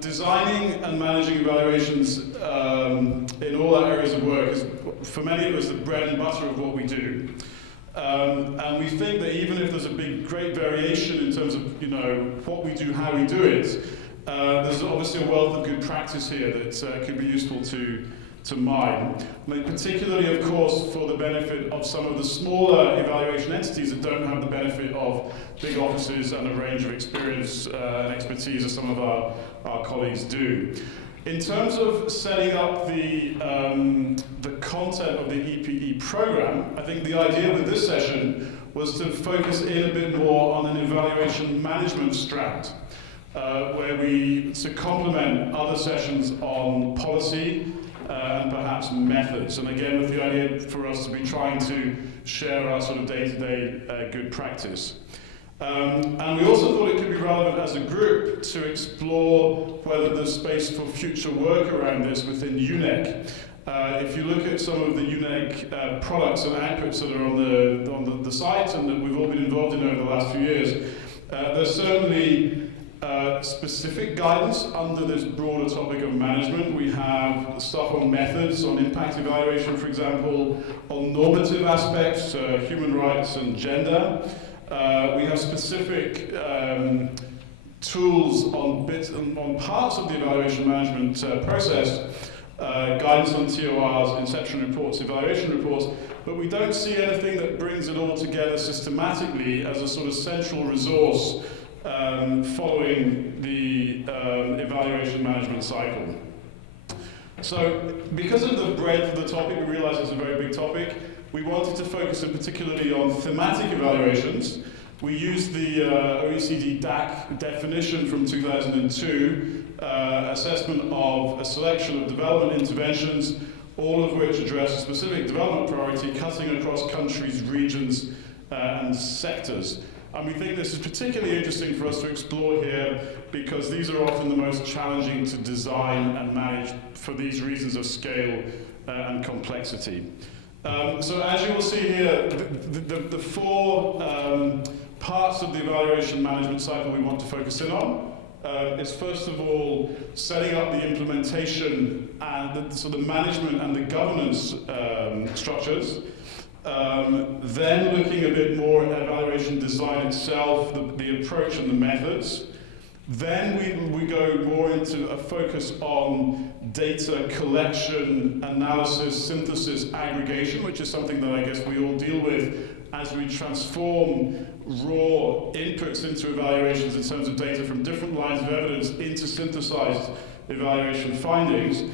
Designing and managing evaluations in all our areas of work is, for many of us, the bread and butter of what we do. And we think that even if there's a great variation in terms of what we do, how we do it, there's obviously a wealth of good practice here that could be useful to mine. Particularly, of course, for the benefit of some of the smaller evaluation entities that don't have the benefit of big offices and a range of experience and expertise as some of our colleagues do. In terms of setting up the content of the EPE program, I think the idea with this session was to focus in a bit more on an evaluation management strand, to complement other sessions on policy and perhaps methods. And again, with the idea for us to be trying to share our sort of day-to-day good practice. And we also thought it could be relevant as a group to explore whether there's space for future work around this within UNEG. If you look at some of the UNEG products and outputs that are on the site and that we've all been involved in over the last few years, there's certainly specific guidance under this broader topic of management. We have stuff on methods, on impact evaluation, for example, on normative aspects, human rights and gender. We have specific tools on parts of the evaluation management process, guidance on TORs, inception reports, evaluation reports, but we don't see anything that brings it all together systematically as a sort of central resource following the evaluation management cycle. So, because of the breadth of the topic, we realize it's a very big topic. We wanted to focus in particularly on thematic evaluations. We used the OECD DAC definition from 2002, assessment of a selection of development interventions, all of which address a specific development priority cutting across countries, regions, and sectors. And we think this is particularly interesting for us to explore here because these are often the most challenging to design and manage for these reasons of scale and complexity. So as you will see here, the four parts of the evaluation management cycle we want to focus in on is first of all setting up the implementation and the management and the governance structures. Then looking a bit more at evaluation design itself, the approach and the methods. Then we go more into a focus on data collection, analysis, synthesis, aggregation, which is something that I guess we all deal with as we transform raw inputs into evaluations in terms of data from different lines of evidence into synthesized evaluation findings.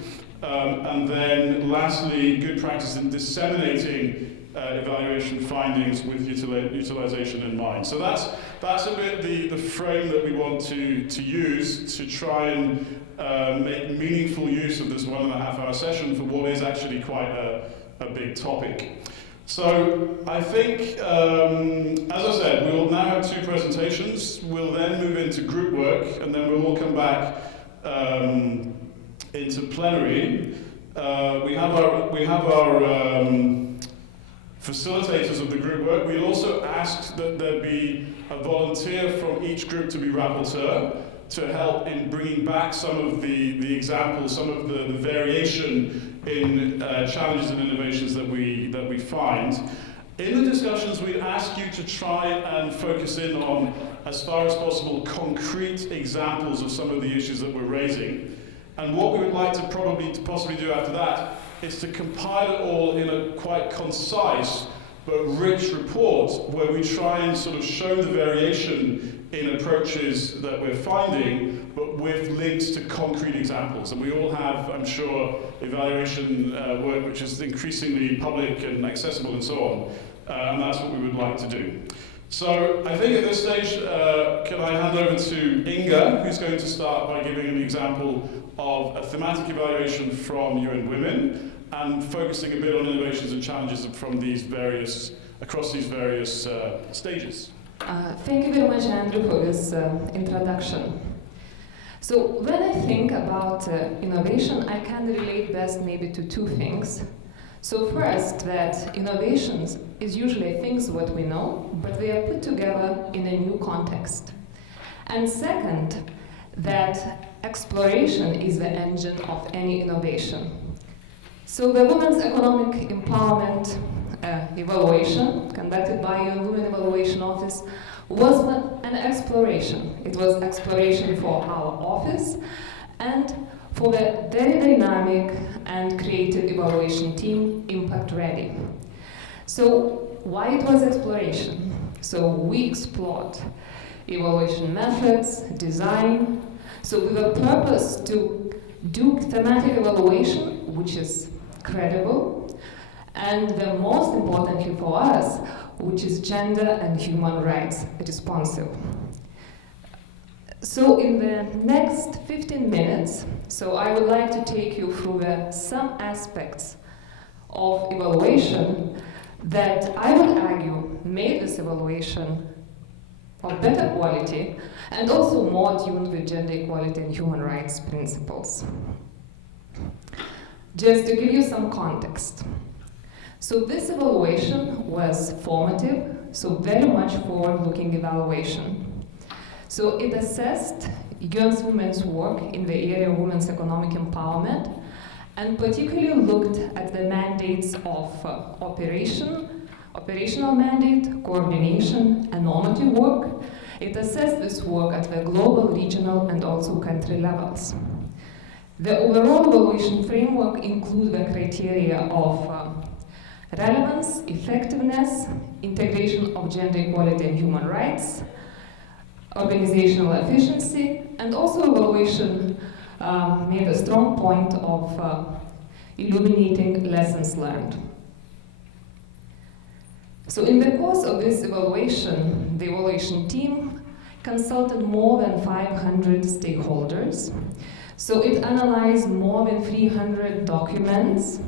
And then lastly, good practice in disseminating evaluation findings with utilization in mind. So that's a bit the frame that we want to use to try and make meaningful use of this 1.5 hour session for what is actually quite a big topic. So I think, as I said, we will now have 2 presentations. We'll then move into group work, and then we'll all come back into plenary. We have our facilitators of the group work. We also asked that there be a volunteer from each group to be rapporteur to help in bringing back some of the examples, some of the variation in challenges and innovations that we find. In the discussions, we ask you to try and focus in on, as far as possible, concrete examples of some of the issues that we're raising. And what we would like to possibly do after that is to compile it all in a quite concise but rich report where we try and sort of show the variation in approaches that we're finding, but with links to concrete examples. And we all have, I'm sure, evaluation work which is increasingly public and accessible and so on. And that's what we would like to do. So I think at this stage, can I hand over to Inga, who's going to start by giving an example of a thematic evaluation from UN Women and focusing a bit on innovations and challenges from across these various stages. Thank you very much, Andrew, for this introduction. So when I think about innovation, I can relate best maybe to 2 things. So first, that innovations is usually things what we know, but they are put together in a new context. And second, that exploration is the engine of any innovation. So the Women's Economic Empowerment evaluation conducted by UN Women Evaluation Office was an exploration. It was exploration for our office and for the very dynamic and creative evaluation team, Impact Ready. So why it was exploration? So we explored evaluation methods, design, so with a purpose to do thematic evaluation, which is credible, and the most importantly for us, which is gender and human rights responsive. So in the next 15 minutes, so I would like to take you through some aspects of evaluation that I would argue made this evaluation of better quality and also more tuned with gender equality and human rights principles. Just to give you some context. So this evaluation was formative, so very much forward-looking evaluation. So it assessed UN Women's work in the area of women's economic empowerment and particularly looked at the mandates of operational mandate, coordination, and normative work. It assessed this work at the global, regional, and also country levels. The overall evaluation framework includes the criteria of relevance, effectiveness, integration of gender equality and human rights, organizational efficiency, and also evaluation made a strong point of illuminating lessons learned. So in the course of this evaluation, the evaluation team consulted more than 500 stakeholders. So it analyzed more than 300 documents,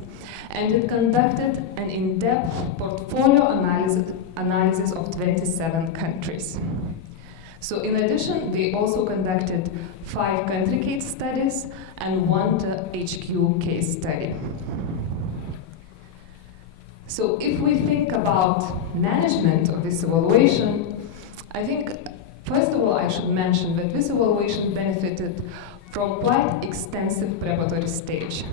and it conducted an in-depth portfolio analysis of 27 countries. So in addition, they also conducted 5 country case studies and 1 HQ case study. So if we think about management of this evaluation, I think, first of all, I should mention that this evaluation benefited from quite extensive preparatory stage.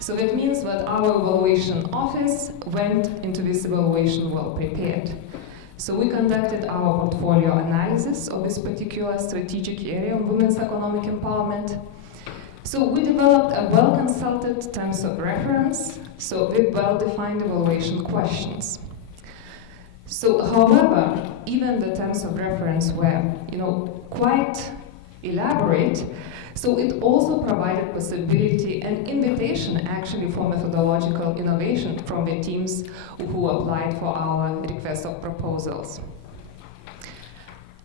So that means that our evaluation office went into this evaluation well prepared. So we conducted our portfolio analysis of this particular strategic area of women's economic empowerment. So we developed a well-consulted terms of reference, so with well-defined evaluation questions. So, however, even the terms of reference were, quite elaborate. So it also provided possibility and invitation actually for methodological innovation from the teams who applied for our request of proposals.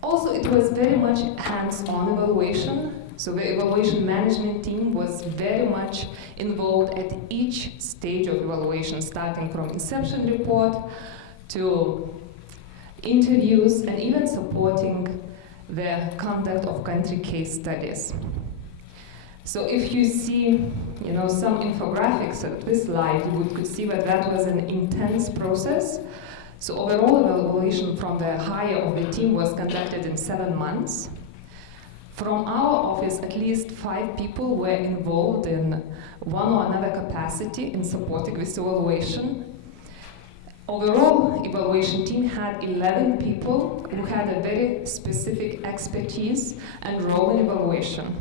Also, it was very much hands-on evaluation. So the evaluation management team was very much involved at each stage of evaluation, starting from inception report to interviews and even supporting the conduct of country case studies. So if you see, some infographics at this slide, you could see that was an intense process. So overall evaluation from the hire of the team was conducted in 7 months. From our office, at least 5 people were involved in one or another capacity in supporting this evaluation. Overall, evaluation team had 11 people who had a very specific expertise and role in evaluation.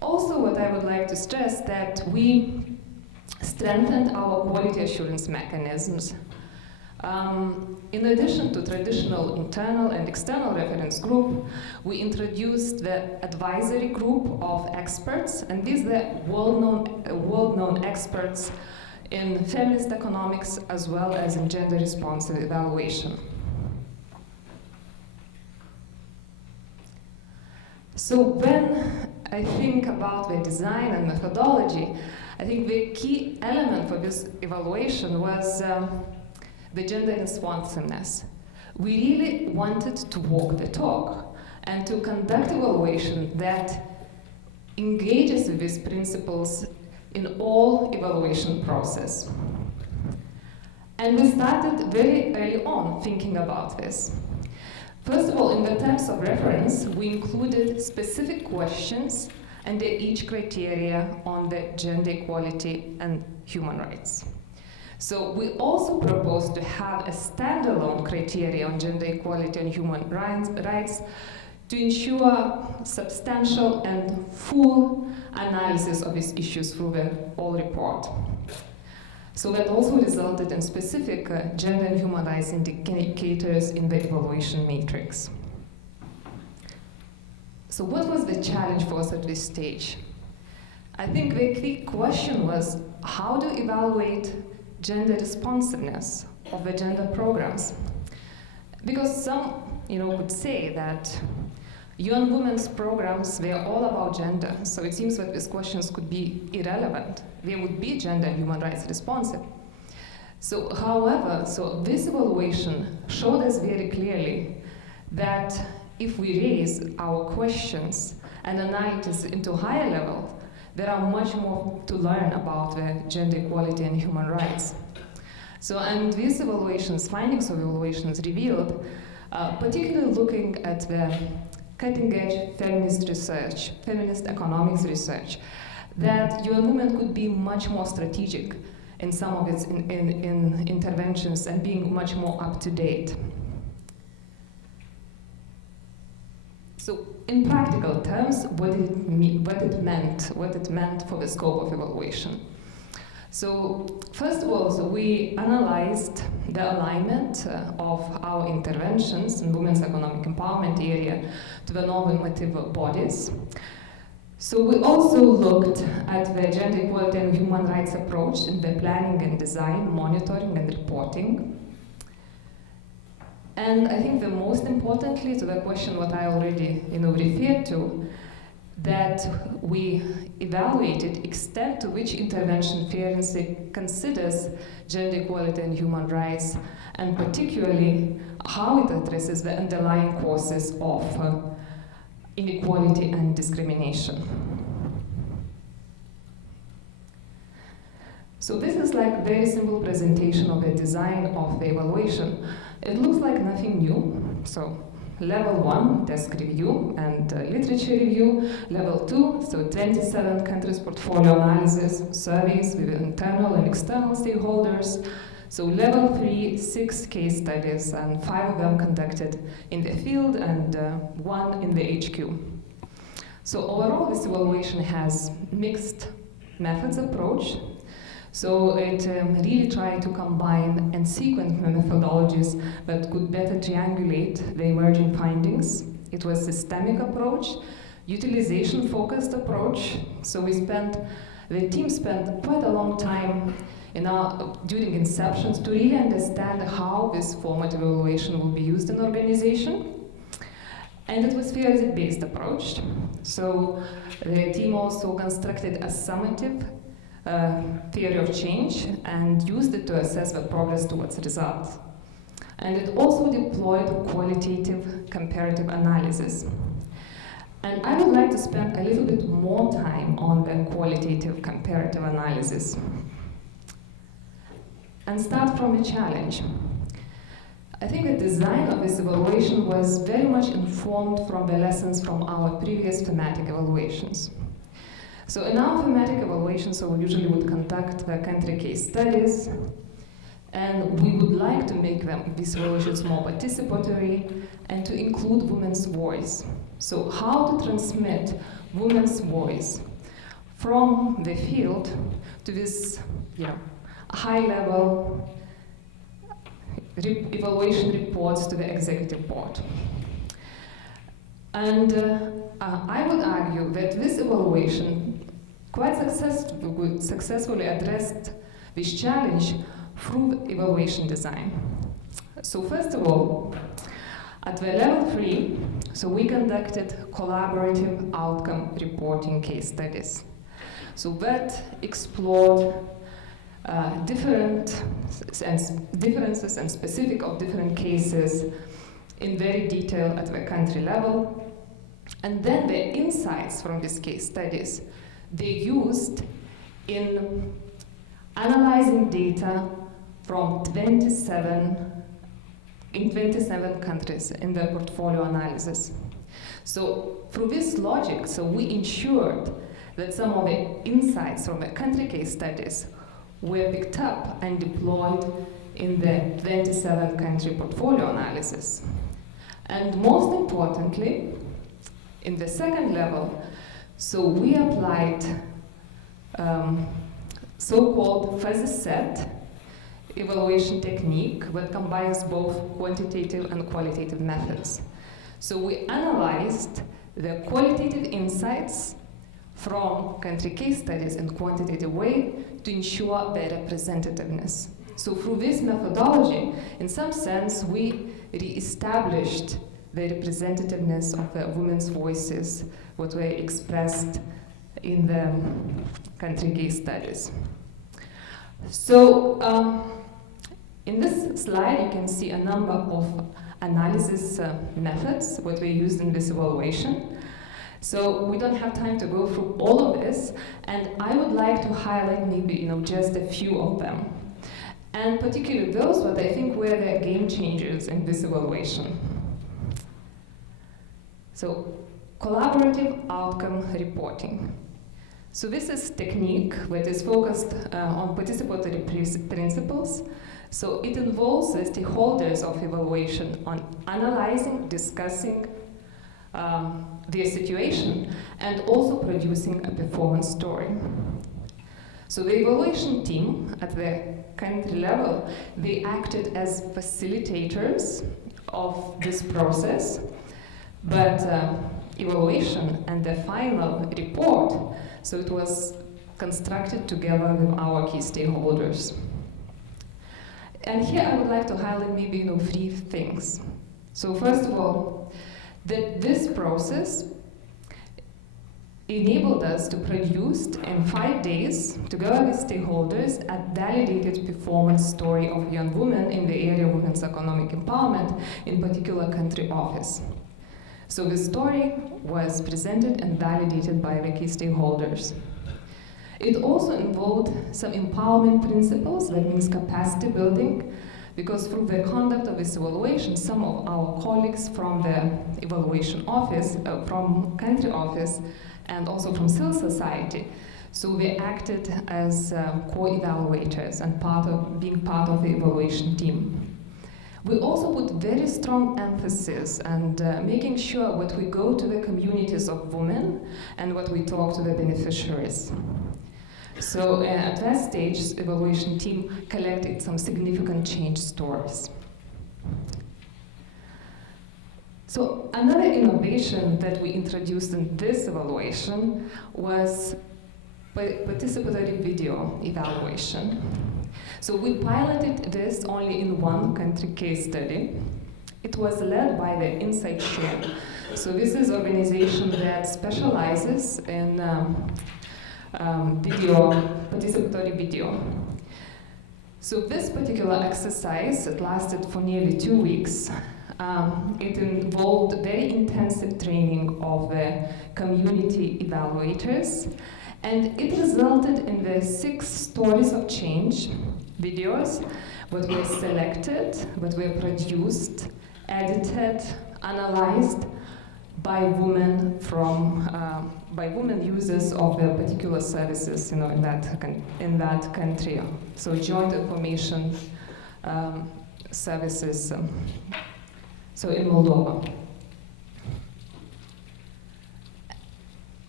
Also, what I would like to stress that we strengthened our quality assurance mechanisms. In addition to traditional internal and external reference group, we introduced the advisory group of experts, and these are world-known experts in feminist economics as well as in gender-responsive evaluation. So when I think about the design and methodology, I think the key element for this evaluation was the gender responsiveness. We really wanted to walk the talk and to conduct evaluation that engages with these principles in all evaluation process. And we started very early on thinking about this. First of all, in the terms of reference, we included specific questions under each criteria on the gender equality and human rights. So we also proposed to have a standalone criteria on gender equality and human rights to ensure substantial and full analysis of these issues through the whole report. So that also resulted in specific gender and human rights indicators in the evaluation matrix. So what was the challenge for us at this stage? I think the key question was how to evaluate gender responsiveness of the gender programs. Because some could say that UN Women's programs, they are all about gender, so it seems that these questions could be irrelevant. They would be gender and human rights responsive. So, however, this evaluation showed us very clearly that if we raise our questions and analysis into higher level, there are much more to learn about the gender equality and human rights. So, and these evaluations, findings of evaluations revealed, particularly looking at the cutting-edge feminist research, feminist economics research, that UN Women could be much more strategic in some of its in interventions and being much more up-to-date. So, in practical terms, what it meant for the scope of evaluation. So, first of all, we analyzed the alignment of our interventions in women's economic empowerment area to the normative bodies. So we also looked at the gender equality and human rights approach in the planning and design, monitoring and reporting. And I think the most importantly to the question what I already referred to, that we evaluated extent to which intervention fairness considers gender equality and human rights, and particularly how it addresses the underlying causes of inequality and discrimination. So this is like a very simple presentation of the design of the evaluation. It looks like nothing new. So level 1, desk review and literature review. Level 2, so 27 countries portfolio analysis, surveys with internal and external stakeholders. So level 3, 6 case studies, and 5 of them conducted in the field and 1 in the HQ. So overall, this evaluation has mixed methods approach. So it really tried to combine and sequence methodologies that could better triangulate the emerging findings. It was a systemic approach, utilization-focused approach. So the team spent quite a long time during inception to really understand how this formative evaluation will be used in organization. And it was theory-based approach. So the team also constructed a summative theory of change and used it to assess the progress towards results. And it also deployed qualitative comparative analysis. And I would like to spend a little bit more time on the qualitative comparative analysis. And start from a challenge. I think the design of this evaluation was very much informed from the lessons from our previous thematic evaluations. So in our thematic evaluations, we usually would conduct the country case studies, and we would like to make these evaluations more participatory and to include women's voice. So how to transmit women's voice from the field to this high-level evaluation reports to the executive board. And I would argue that this evaluation quite successfully addressed this challenge through evaluation design. So first of all, at the level 3, so we conducted collaborative outcome reporting case studies. So that explored differences and specific of different cases in very detail at the country level. And then the insights from these case studies, they used in analyzing data from 27 in 27 countries in their portfolio analysis. So through this logic, so we ensured that some of the insights from the country case studies were picked up and deployed in the 27 country portfolio analysis. And most importantly, in the second level, so we applied so-called fuzzy set evaluation technique that combines both quantitative and qualitative methods. So we analyzed the qualitative insights from country case studies in a quantitative way to ensure their representativeness. So through this methodology, in some sense, we re-established the representativeness of the women's voices, what were expressed in the country case studies. So in this slide, you can see a number of analysis methods what we used in this evaluation. So we don't have time to go through all of this, and I would like to highlight maybe just a few of them, and particularly those what I think were the game changers in this evaluation. So collaborative outcome reporting. So this is technique that is focused on participatory principles. So it involves the stakeholders of evaluation on analyzing, discussing their situation, and also producing a performance story. So the evaluation team at the country level, they acted as facilitators of this process, but evaluation and the final report, so it was constructed together with our key stakeholders. And here I would like to highlight maybe 3 things. So first of all, that this process enabled us to produce in 5 days, together with stakeholders, a validated performance story of young women in the area of women's economic empowerment, in particular country office. So the story was presented and validated by the key stakeholders. It also involved some empowerment principles, that means capacity building, because through the conduct of this evaluation, some of our colleagues from the evaluation office, from country office, and also from civil society, so they acted as co-evaluators and being part of the evaluation team. We also put very strong emphasis and making sure that we go to the communities of women and what we talk to the beneficiaries. So at that stage, the evaluation team collected some significant change stories. So another innovation that we introduced in this evaluation was participatory video evaluation. So we piloted this only in one country case study. It was led by the Insight Share. So this is an organization that specializes in participatory video. So this particular exercise, it lasted for nearly 2 weeks. It involved very intensive training of the community evaluators, and it resulted in the 6 stories of change videos that were selected, that were produced, edited, analyzed by women by women users of the particular services, in that country. So joint information services. So in Moldova.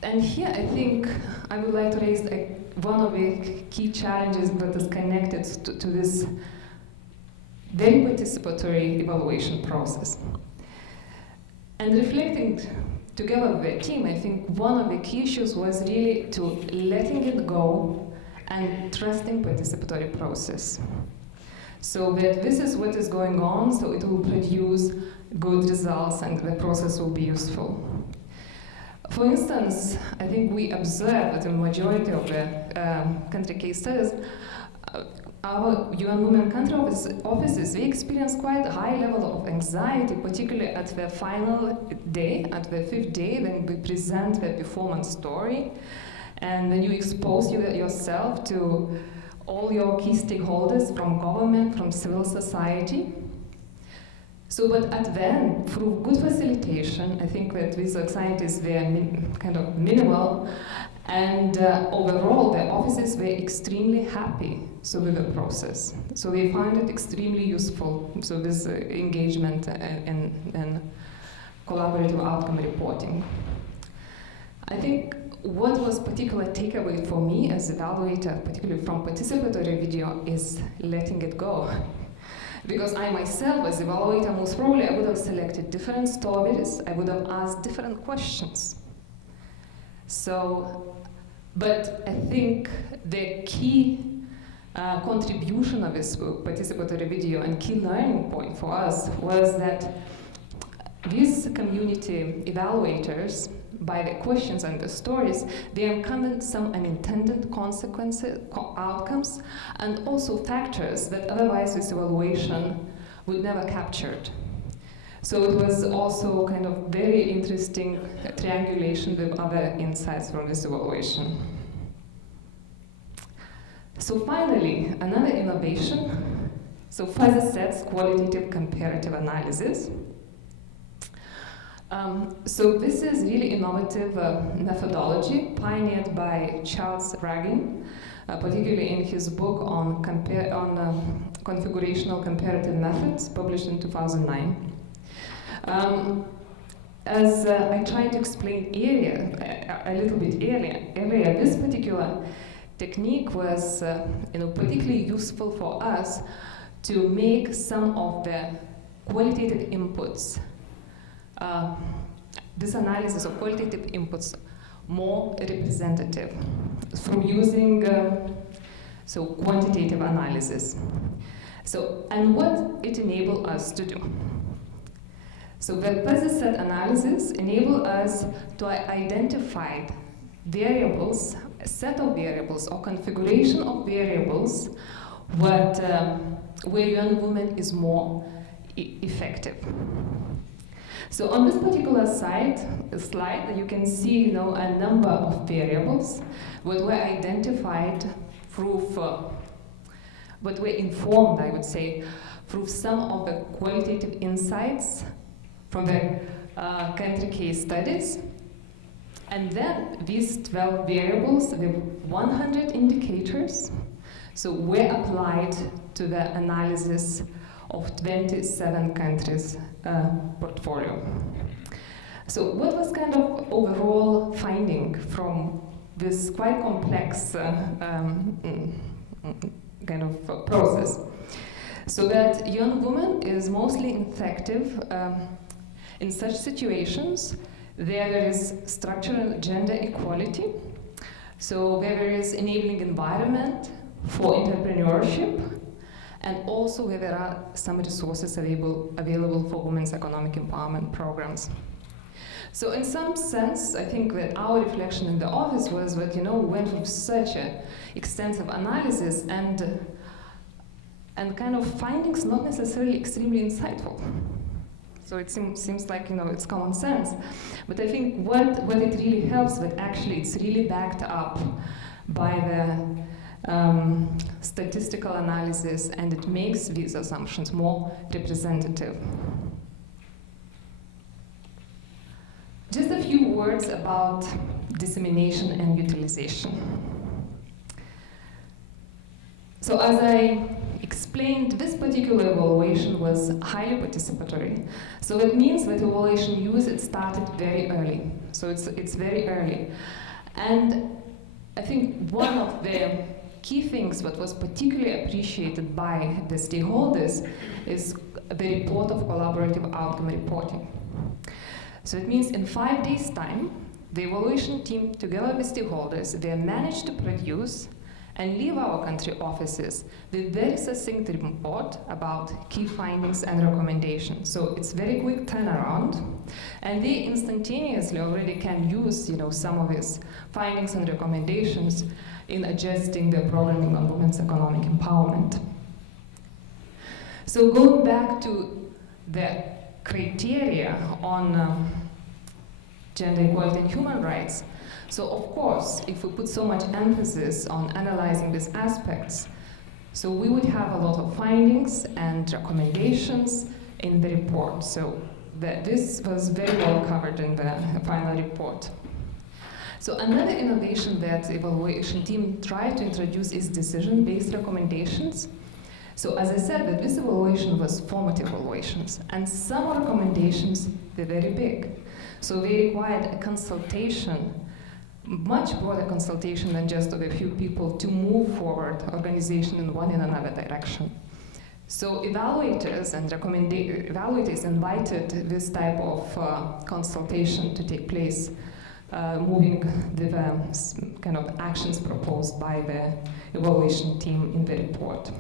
And here I think I would like to raise one of the key challenges that is connected to this very participatory evaluation process. And reflecting together with the team, I think one of the key issues was really to letting it go and trusting participatory process. So that this is what is going on, so it will produce good results and the process will be useful. For instance, I think we observed that the majority of the country case studies, our UN Women country offices, they experience quite a high level of anxiety, particularly at the final day, at the 5th day, when we present the performance story, and then you expose yourself to all your key stakeholders from government, from civil society. So, but at the end, through good facilitation, I think that these scientists were kind of minimal, and overall the offices were extremely happy with the process. So they found it extremely useful, so this engagement and collaborative outcome reporting. I think what was particular takeaway for me as evaluator, particularly from participatory video, is letting it go. Because I myself, as evaluator, most probably I would have selected different stories, I would have asked different questions. So, but I think the key contribution of this participatory video and key learning point for us was that these community evaluators, by the questions and the stories, they uncovered some unintended consequences, outcomes, and also factors that otherwise this evaluation would never captured. So it was also kind of very interesting triangulation with other insights from this evaluation. So finally, another innovation. So fuzzy sets, qualitative comparative analysis. So this is really innovative methodology pioneered by Charles Raggin, particularly in his book on configurational comparative methods, published in 2009. As I tried to explain a little bit earlier, this particular technique was particularly useful for us to make some of the qualitative inputs, this analysis of qualitative inputs, more representative from using quantitative analysis. So, and what it enabled us to do. So the fuzzy set analysis enabled us to identify variables, a set of variables or configuration of variables where young women is more effective. So on this particular slide, you can see a number of variables that were identified through, but were informed, I would say, through some of the qualitative insights from the country case studies. And then these 12 variables with 100 indicators, so were applied to the analysis of 27 countries' portfolio. So what was kind of overall finding from this quite complex kind of process? So that young woman is mostly effective in such situations where there is structural gender equality, so where there is enabling environment for entrepreneurship, and also where there are some resources available for women's economic empowerment programs. So in some sense, I think that our reflection in the office was that, we went through such an extensive analysis and kind of findings not necessarily extremely insightful. So it seems like, it's common sense. But I think what it really helps, that actually it's really backed up by the statistical analysis, and it makes these assumptions more representative. Just a few words about dissemination and utilization. So as I explained, this particular evaluation was highly participatory. So that means that evaluation use, it started very early. So it's very early. And I think one of the key things that was particularly appreciated by the stakeholders is the report of collaborative outcome reporting. So it means in 5 days' time, the evaluation team, together with stakeholders, they managed to produce and leave our country offices with very succinct report about key findings and recommendations. So it's very quick turnaround, and they instantaneously already can use, some of these findings and recommendations in adjusting their programming on women's economic empowerment. So going back to the criteria on gender equality and human rights, so of course, if we put so much emphasis on analyzing these aspects, so we would have a lot of findings and recommendations in the report. So this was very well covered in the final report. So another innovation that the evaluation team tried to introduce is decision-based recommendations. So as I said, that this evaluation was formative evaluations, and some recommendations were very big. So they required a consultation, much broader consultation than just of a few people to move forward organization in one and another direction. So evaluators and evaluators invited this type of consultation to take place, moving the kind of actions proposed by the evaluation team in the report.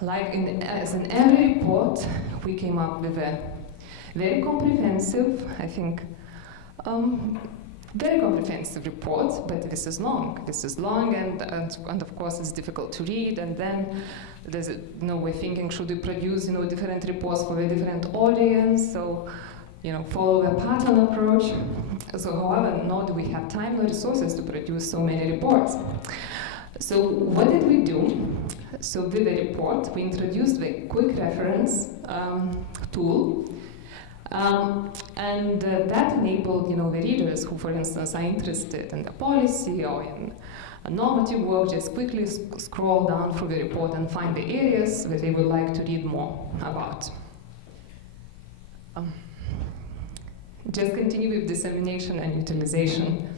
Like as in every report, we came up with a very comprehensive, I think, very comprehensive report, but this is long. This is long, and of course it's difficult to read. And then there's we're thinking, should we produce different reports for a different audience? So follow a pattern approach. So, however, nor do we have time nor resources to produce so many reports. So what did we do? So with the report, we introduced a quick reference tool. And that enabled, the readers who, for instance, are interested in the policy or in a normative work, just quickly scroll down through the report and find the areas that they would like to read more about. Just continue with dissemination and utilization.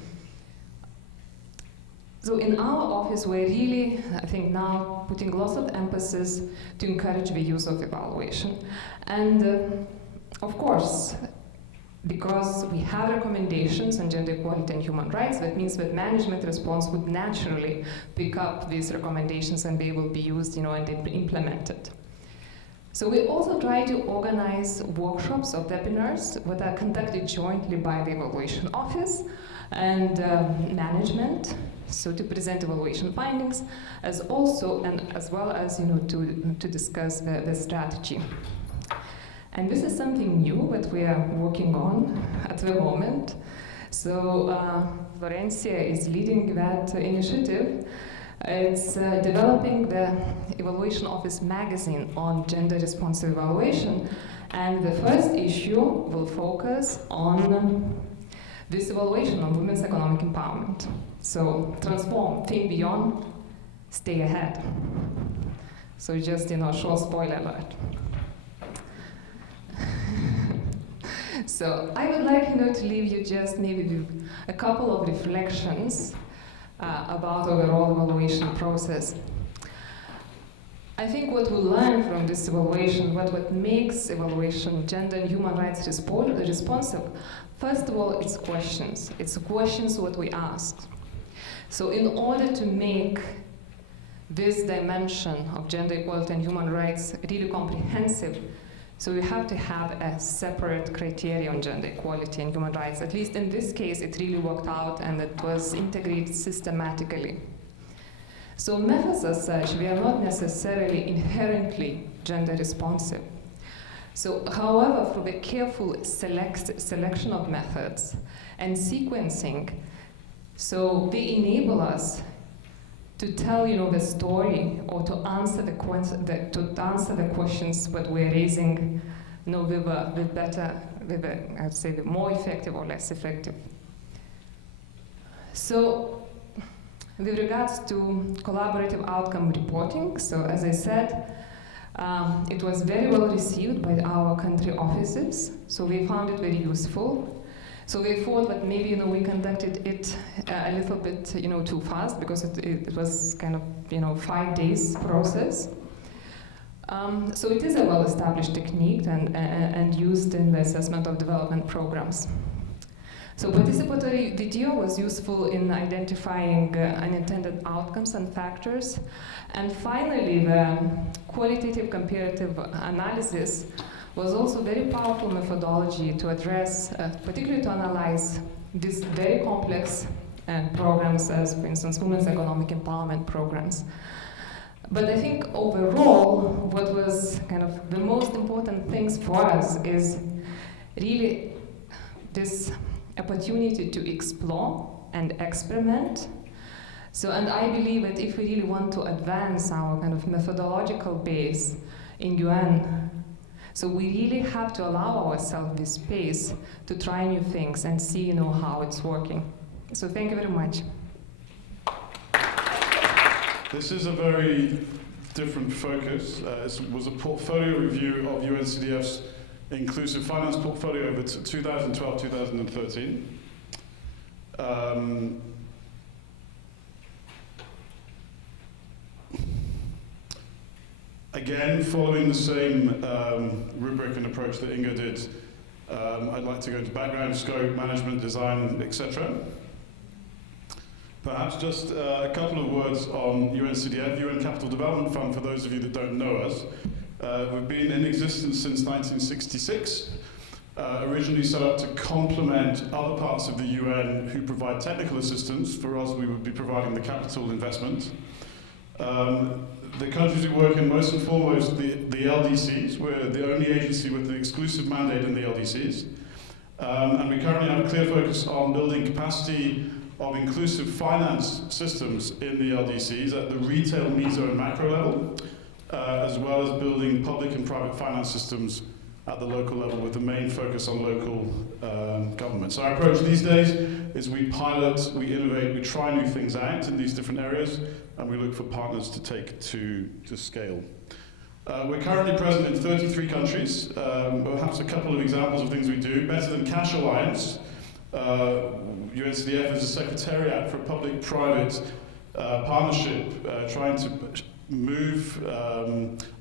So in our office, we're really, I think now, putting lots of emphasis to encourage the use of evaluation. And of course, because we have recommendations on gender equality and human rights, that means that management response would naturally pick up these recommendations and they will be used, and implemented. So we also try to organize workshops or webinars that are conducted jointly by the evaluation office and management, so to present evaluation findings, as well as to discuss the strategy. And this is something new that we are working on at the moment. So Florencia is leading that initiative. It's developing the Evaluation Office magazine on gender responsive evaluation, and the first issue will focus on this evaluation on women's economic empowerment. So transform, think beyond, stay ahead. So just short spoiler alert. So I would like to leave you just maybe with a couple of reflections about overall evaluation process. I think what we learn from this evaluation, what makes evaluation gender and human rights responsive, first of all, it's questions. It's questions what we ask. So in order to make this dimension of gender equality and human rights really comprehensive, so we have to have a separate criteria on gender equality and human rights. At least in this case, it really worked out and it was integrated systematically. So methods as such, we are not necessarily inherently gender responsive. So, however, through the careful selection of methods and sequencing, so they enable us to tell, the story, or to answer the questions that we're raising, with I'd say, the more effective or less effective. So, with regards to collaborative outcome reporting, so as I said, it was very well received by our country offices. So we found it very useful. So we thought that maybe we conducted it a little bit too fast, because it was kind of 5 days process. So it is a well-established technique and used in the assessment of development programs. So participatory video was useful in identifying unintended outcomes and factors. And finally, the qualitative comparative analysis was also very powerful methodology to address, particularly to analyze these very complex programs as, for instance, women's economic empowerment programs. But I think overall, what was kind of the most important things for us is really this opportunity to explore and experiment. So, and I believe that if we really want to advance our kind of methodological base in UN, so we really have to allow ourselves this space to try new things and see, how it's working. So thank you very much. This is a very different focus. It was a portfolio review of UNCDF's inclusive finance portfolio over 2012-2013. Again, following the same rubric and approach that Inga did, I'd like to go into background, scope, management, design, etc. Perhaps just a couple of words on UNCDF, UN Capital Development Fund, for those of you that don't know us. We've been in existence since 1966, originally set up to complement other parts of the UN who provide technical assistance. For us, we would be providing the capital investment. The countries we work in, most and foremost, the LDCs. We're the only agency with an exclusive mandate in the LDCs. And we currently have a clear focus on building capacity of inclusive finance systems in the LDCs at the retail, meso, and macro level, as well as building public and private finance systems at the local level with the main focus on local government. So our approach these days is we pilot, we innovate, we try new things out in these different areas, and we look for partners to take to scale. We're currently present in 33 countries. Perhaps a couple of examples of things we do. Better Than Cash Alliance. UNCDF is a secretariat for a public-private partnership trying to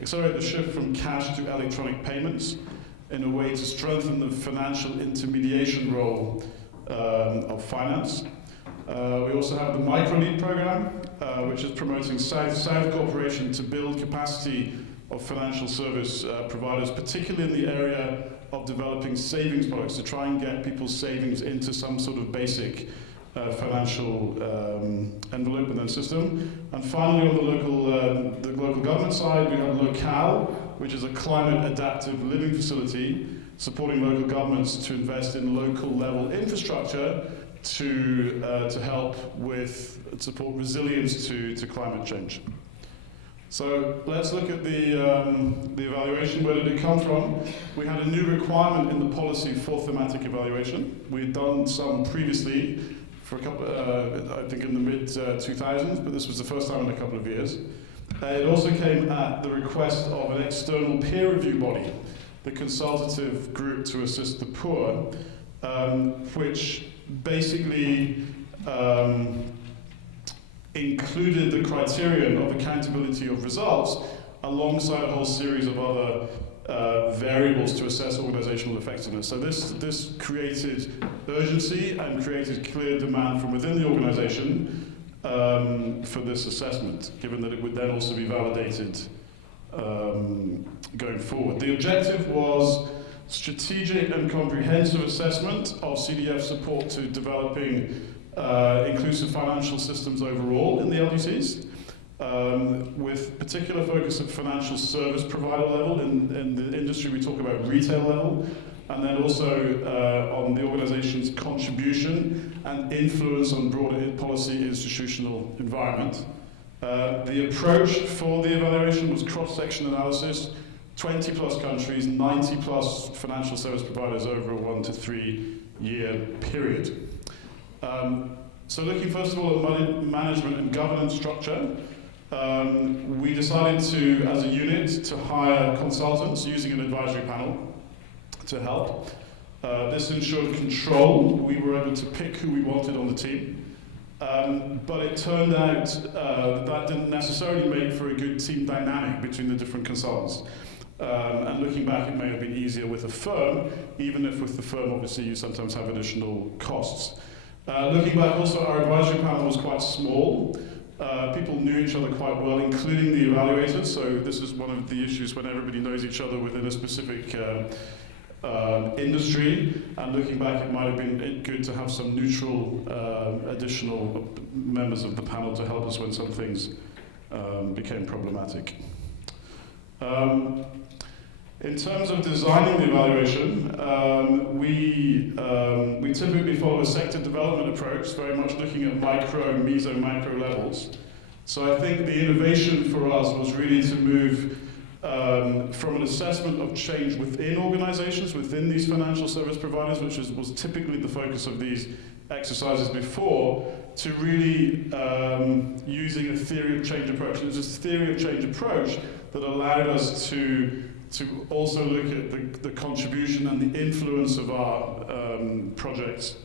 accelerate the shift from cash to electronic payments in a way to strengthen the financial intermediation role of finance. We also have the Microlead program, which is promoting South-South cooperation to build capacity of financial service providers, particularly in the area of developing savings products to try and get people's savings into some sort of basic financial envelope and then system. And finally, on the local government side, we have Locale, which is a climate adaptive living facility supporting local governments to invest in local level infrastructure to help support resilience to climate change. So let's look at the evaluation. Where did it come from? We had a new requirement in the policy for thematic evaluation. We had done some previously for a couple, I think in the mid-2000s, but this was the first time in a couple of years. It also came at the request of an external peer review body, the Consultative Group to Assist the Poor, which basically included the criterion of accountability of results alongside a whole series of other variables to assess organizational effectiveness. So this created urgency and created clear demand from within the organization for this assessment, given that it would then also be validated going forward. The objective was strategic and comprehensive assessment of CDF support to developing inclusive financial systems overall in the LDCs, with particular focus at financial service provider level. In the industry, we talk about retail level, and then also on the organization's contribution and influence on broader policy institutional environment. The approach for the evaluation was cross-section analysis, 20 plus countries, 90 plus financial service providers over a 1 to 3 year period. So looking first of all at management and governance structure, we decided to, as a unit, to hire consultants using an advisory panel to help. This ensured control. We were able to pick who we wanted on the team. But it turned out that didn't necessarily make for a good team dynamic between the different consultants. And looking back, it may have been easier with a firm, even if with the firm, obviously, you sometimes have additional costs. Looking back, also, our advisory panel was quite small. People knew each other quite well, including the evaluators. So this is one of the issues when everybody knows each other within a specific industry. And looking back, it might have been good to have some neutral additional members of the panel to help us when some things became problematic. In terms of designing the evaluation, we typically follow a sector development approach, very much looking at micro, meso, macro levels. So I think the innovation for us was really to move from an assessment of change within organizations, within these financial service providers, which was typically the focus of these exercises before, to really using a theory of change approach. It was this theory of change approach that allowed us to also look at the contribution and the influence of our projects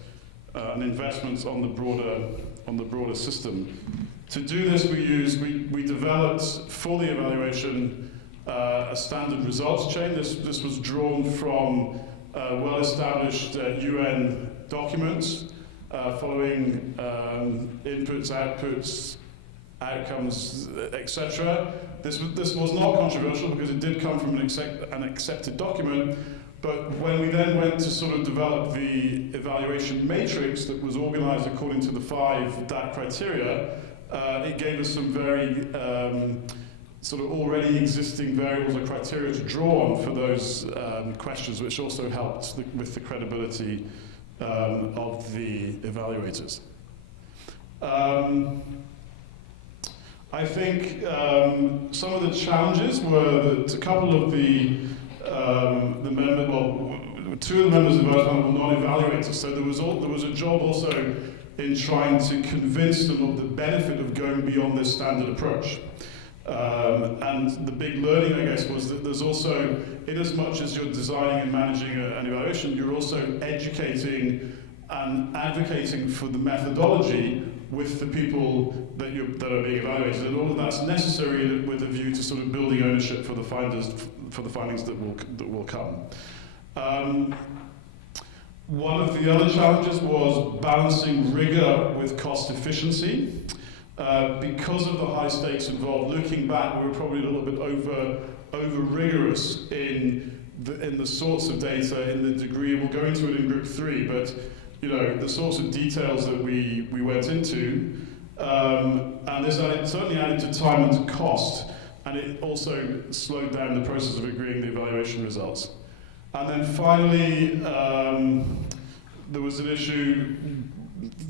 and investments on the broader system. To do this, we developed for the evaluation a standard results chain. This was drawn from well-established UN documents following inputs, outputs, outcomes, etc. This was not controversial because it did come from an accepted document, but when we then went to sort of develop the evaluation matrix that was organized according to the 5 DAC criteria, it gave us some very sort of already existing variables or criteria to draw on for those questions, which also helped with the credibility of the evaluators. I think some of the challenges were that a couple of the members, well, 2 of the members of the advice panel were non-evaluators, so there was a job also in trying to convince them of the benefit of going beyond this standard approach. And the big learning, I guess, was that there's also, in as much as you're designing and managing an evaluation, you're also educating and advocating for the methodology with the people that are being evaluated, and all of that's necessary with a view to sort of building ownership for the findings that will come. One of the other challenges was balancing rigor with cost efficiency. Because of the high stakes involved, looking back, we were probably a little bit over rigorous in the sorts of data, in the degree. We'll go into it in group 3, but you know, the sorts of details that we went into, and this certainly added to time and to cost, and it also slowed down the process of agreeing the evaluation results. And then finally, there was an issue.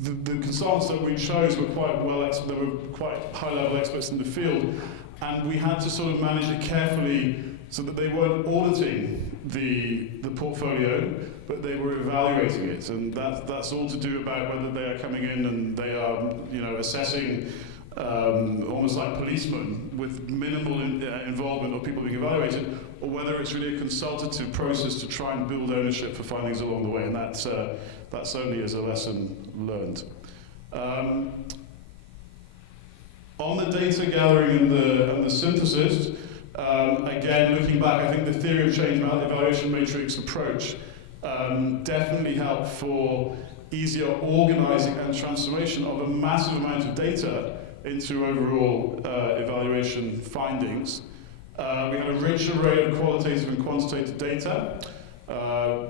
The consultants that we chose were they were quite high-level experts in the field, and we had to sort of manage it carefully so that they weren't auditing the portfolio, but they were evaluating it, and that's all to do about whether they are coming in and they are, you know, assessing almost like policemen with minimal involvement of people being evaluated, or whether it's really a consultative process to try and build ownership for findings along the way, and that's only as a lesson learned. On the data gathering and the synthesis, again, looking back, I think the theory of change evaluation matrix approach definitely helped for easier organizing and transformation of a massive amount of data into overall evaluation findings. We had a rich array of qualitative and quantitative data,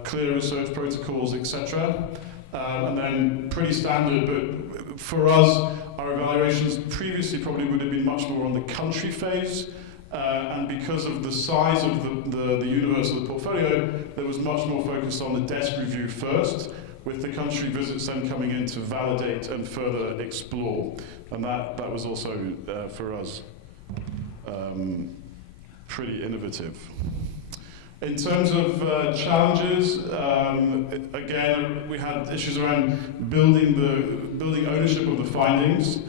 clear research protocols, etc. And then pretty standard, but for us, our evaluations previously probably would have been much more on the country phase, and because of the size of the universe of the portfolio, there was much more focused on the desk review first, with the country visits then coming in to validate and further explore. And that was also, for us, pretty innovative. In terms of challenges, again, we had issues around building ownership of the findings,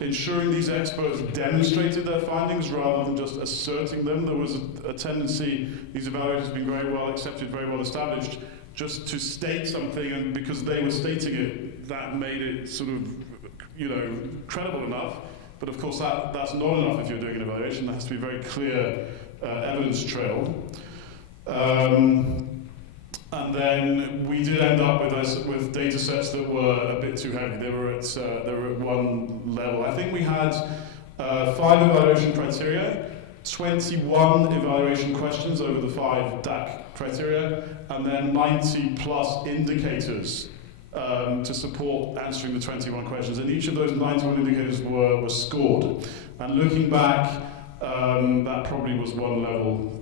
ensuring these experts demonstrated their findings rather than just asserting them. There was a tendency, these evaluators have been very well accepted, very well established, just to state something, and because they were stating it, that made it sort of, you know, credible enough. But of course, that's not enough if you're doing an evaluation. There has to be a very clear evidence trail. And then we did end up with data sets that were a bit too heavy. They were at one level. I think we had 5 evaluation criteria, 21 evaluation questions over the 5 DAC criteria, and then 90 plus indicators to support answering the 21 questions. And each of those 91 indicators were scored. And looking back, that probably was one level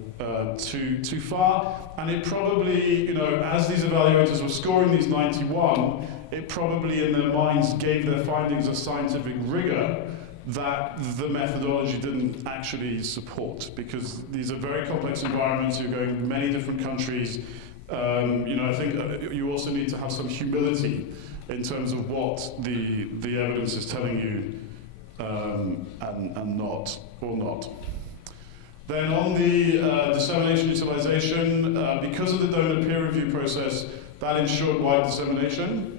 too far, and it probably, as these evaluators were scoring these 91, it probably in their minds gave their findings a scientific rigor that the methodology didn't actually support, because these are very complex environments. You're going to many different countries. I think you also need to have some humility in terms of what the evidence is telling you, and not, or not. Then on the dissemination utilization, because of the donor peer review process, that ensured wide dissemination,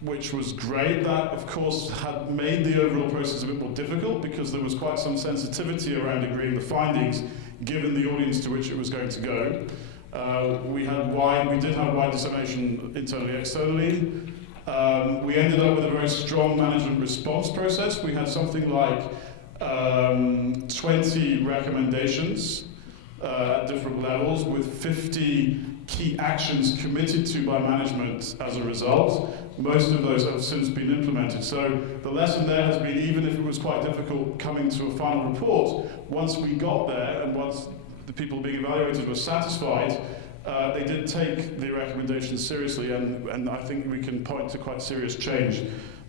which was great. That, of course, had made the overall process a bit more difficult because there was quite some sensitivity around agreeing the findings, given the audience to which it was going to go. We did have wide dissemination internally, externally. We ended up with a very strong management response process. We had something like 20 recommendations at different levels, with 50 key actions committed to by management as a result. Most of those have since been implemented. So the lesson there has been, even if it was quite difficult coming to a final report, once we got there and once the people being evaluated were satisfied, they did take the recommendations seriously, and I think we can point to quite serious change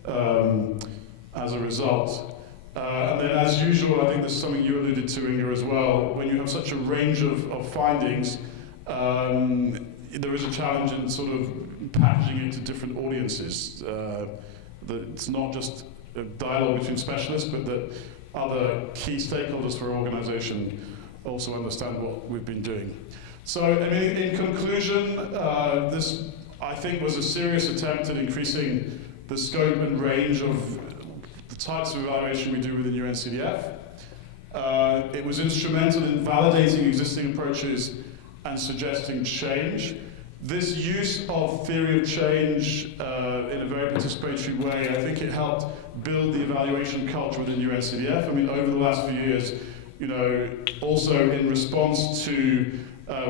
as a result. And then, as usual, I think this is something you alluded to, Inga, as well. When you have such a range of findings, there is a challenge in sort of packaging it to different audiences. It's not just a dialogue between specialists, but that other key stakeholders for our organization also understand what we've been doing. So, I mean, in conclusion, this, I think, was a serious attempt at increasing the scope and range of the types of evaluation we do within UNCDF. It was instrumental in validating existing approaches and suggesting change. This use of theory of change in a very participatory way, I think it helped build the evaluation culture within UNCDF. I mean, over the last few years, also in response to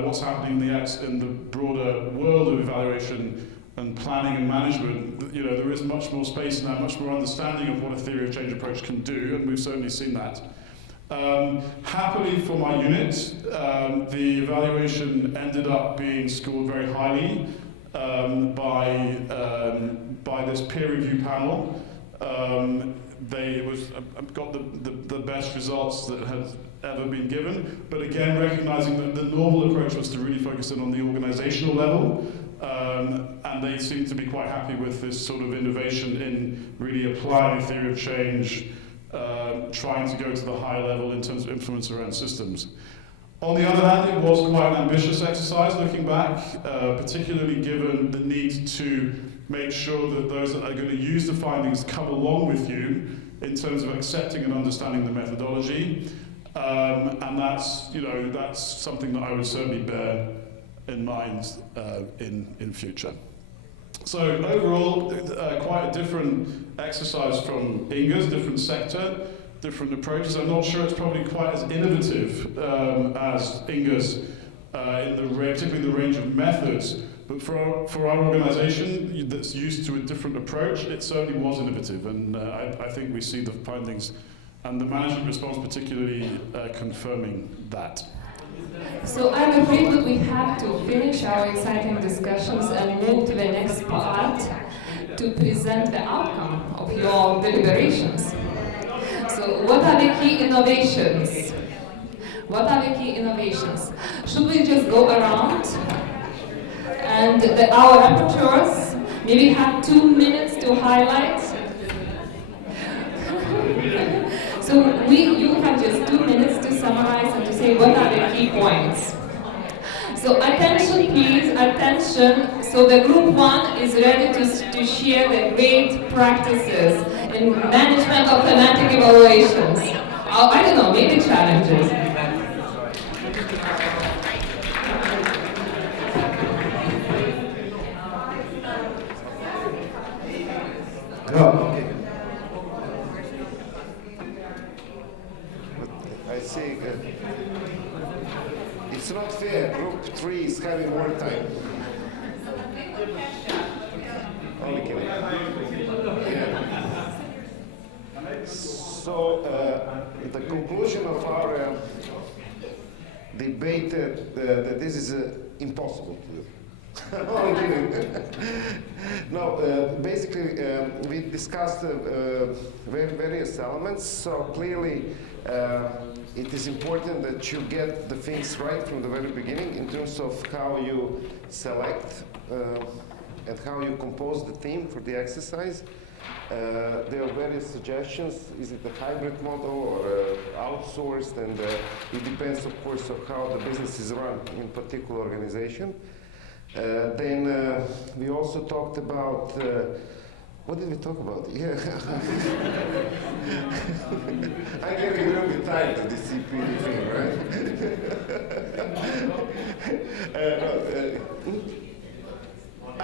what's happening in the broader world of evaluation and planning and management, there is much more space now, much more understanding of what a theory of change approach can do, and we've certainly seen that. Happily for my unit, the evaluation ended up being scored very highly by this peer review panel. They got the best results that had ever been given, but again, recognizing that the normal approach was to really focus in on the organizational level, and they seem to be quite happy with this sort of innovation in really applying theory of change, trying to go to the higher level in terms of influence around systems. On the other hand, it was quite an ambitious exercise looking back, particularly given the need to make sure that those that are going to use the findings come along with you in terms of accepting and understanding the methodology. And that's something that I would certainly bear in mind in future. So overall, quite a different exercise from Inga's, different sector, different approaches. I'm not sure it's probably quite as innovative as Inga's, particularly the range of methods. But for our organisation that's used to a different approach, it certainly was innovative, and I think we see the findings and the management response particularly confirming that. So I'm afraid that we have to finish our exciting discussions and move to the next part to present the outcome of your deliberations. So what are the key innovations? What are the key innovations? Should we just go around and our rapporteurs maybe have 2 minutes to highlight? So you have just 2 minutes to summarize and to say what are the key points. So attention please, attention. So the group 1 is ready to share the great practices in management of thematic evaluations. I don't know, maybe challenges. Okay. I see it's not fair. Group 3 is having more time. Only kidding. Yeah. So the conclusion of our debated that this is impossible to do. Only kidding. No, basically, we discussed various elements. So clearly, it is important that you get the things right from the very beginning in terms of how you select and how you compose the theme for the exercise. There are various suggestions. Is it a hybrid model or outsourced? And it depends, of course, on how the business is run in particular organization. Then we also talked about, what did we talk about? Yeah. I'm getting a little bit tired of this EPE thing, right?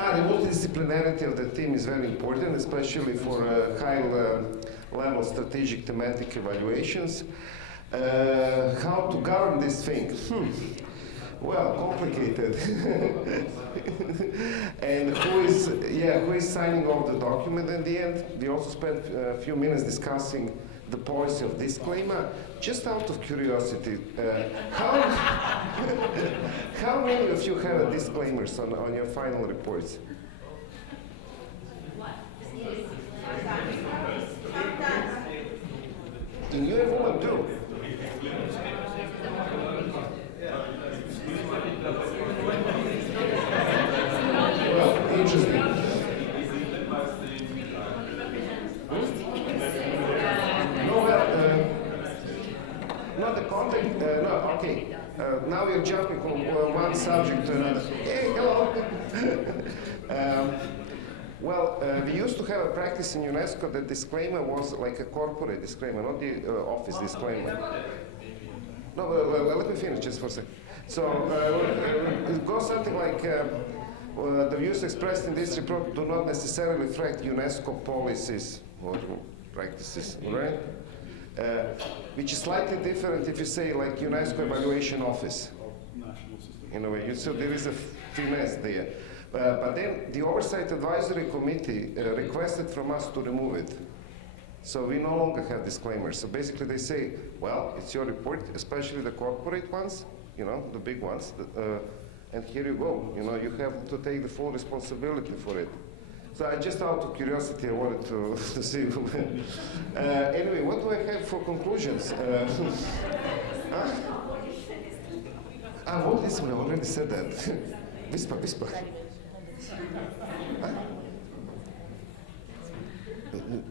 The multidisciplinarity of the team is very important, especially for high-level strategic thematic evaluations. How to govern this thing? Well, complicated. And who is signing off the document in the end? We also spent a few minutes discussing the policy of disclaimer. Just out of curiosity, how many of you have disclaimers on your final reports? In you have one too. Well, interesting. Not the content, no, okay. Now we're jumping from one subject to another. Hey, hello. We used to have a practice in UNESCO that disclaimer was like a corporate disclaimer, not the office disclaimer. No, let me finish just for a second. So it goes something like, the views expressed in this report do not necessarily reflect UNESCO policies or practices, right? Which is slightly different if you say like UNESCO Evaluation Office. In a way, so there is a finesse there. But then the Oversight Advisory Committee requested from us to remove it. So we no longer have disclaimers. So basically they say, well, it's your report, especially the corporate ones, you know, the big ones, and here you go. You know, you have to take the full responsibility for it. So I just out of curiosity, I wanted to see. Anyway, what do I have for conclusions? What is one? I already said that. Whisper.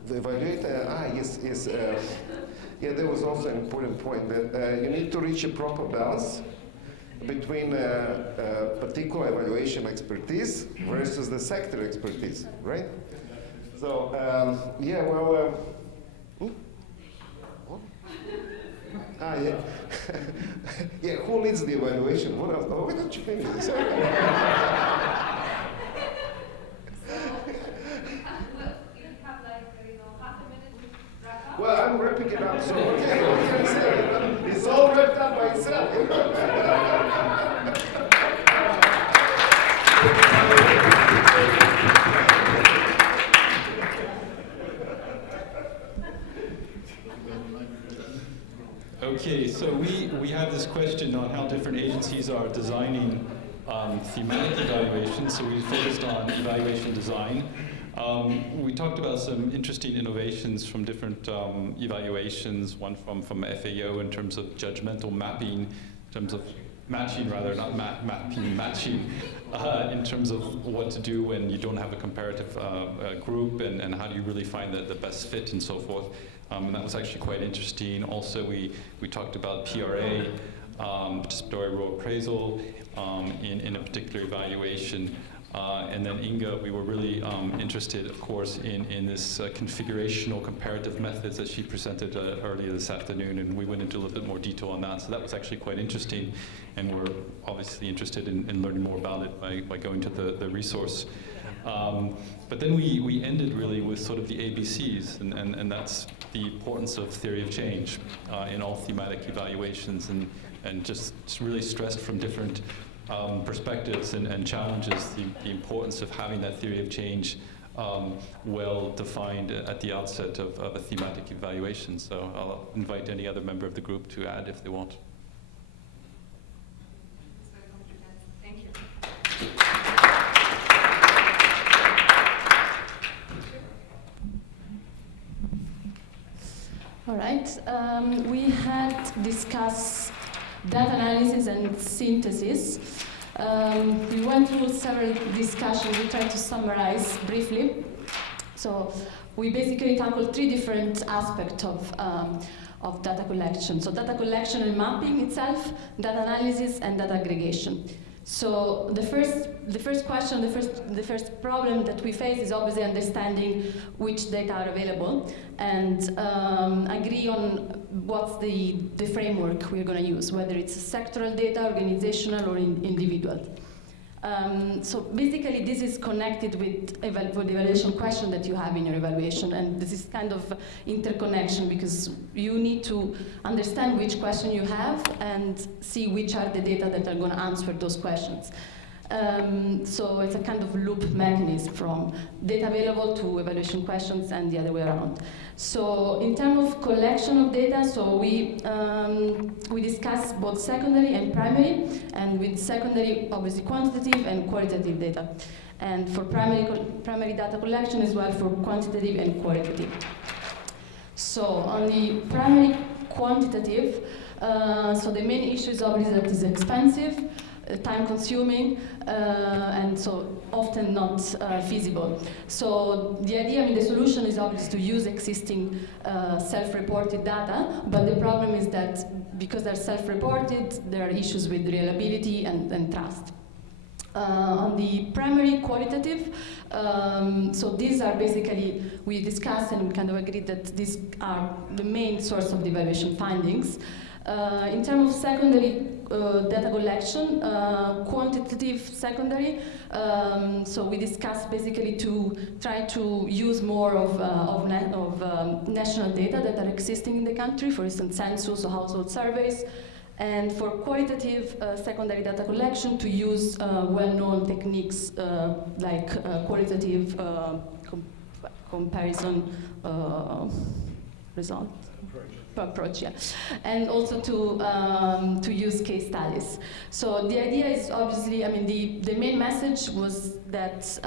The evaluator, yes. Yeah, there was also an important point that you need to reach a proper balance between particular evaluation expertise versus the sector expertise, right? So, yeah, who leads the evaluation? What else? Oh, why don't you finish this? Well, I'm wrapping it up, so what can I say? It's all wrapped up by itself. Okay, so we have this question on how different agencies are designing thematic evaluations, so we focused on evaluation design. We talked about some interesting innovations from different evaluations, one from FAO in terms of judgmental mapping, in terms of matching rather, not mapping, matching, in terms of what to do when you don't have a comparative group and how do you really find the best fit and so forth. And that was actually quite interesting. Also, we talked about PRA, participatory role appraisal, in a particular evaluation. And then Inga, we were really interested, of course, in this configurational comparative methods that she presented earlier this afternoon, and we went into a little bit more detail on that. So that was actually quite interesting, and we're obviously interested in learning more about it by going to the resource. But then we ended really with sort of the ABCs, and that's the importance of theory of change in all thematic evaluations, and just really stressed from different perspectives and challenges the importance of having that theory of change well defined at the outset of a thematic evaluation. So I'll invite any other member of the group to add if they want. discuss data analysis and synthesis. We went through several discussions. We tried to summarize briefly. So we basically tackled 3 different aspects of data collection. So data collection and mapping itself, data analysis, and data aggregation. So the first question, the first problem that we face is obviously understanding which data are available and agree on what's the framework we're going to use, whether it's sectoral data, organizational, or individual. So basically this is connected with the evaluation question that you have in your evaluation, and this is kind of interconnection because you need to understand which question you have and see which are the data that are going to answer those questions. So it's a kind of loop mechanism from data available to evaluation questions and the other way around. So in terms of collection of data, so we discussed both secondary and primary, and with secondary, obviously quantitative and qualitative data. And for primary data collection as well for quantitative and qualitative. So on the primary quantitative, so the main issue is obviously that it's expensive, time-consuming, and so often not feasible. So the idea, the solution is obviously to use existing self-reported data, but the problem is that because they're self-reported, there are issues with reliability and trust. On the primary qualitative, so these are basically, we discussed and we kind of agreed that these are the main source of the evaluation findings. In terms of secondary data collection, quantitative secondary, so we discussed basically to try to use more of national data that are existing in the country, for instance, census or household surveys, and for qualitative secondary data collection to use well-known techniques like qualitative comparison result. Approach, yeah, and also to use case studies. So the idea is obviously, the main message was that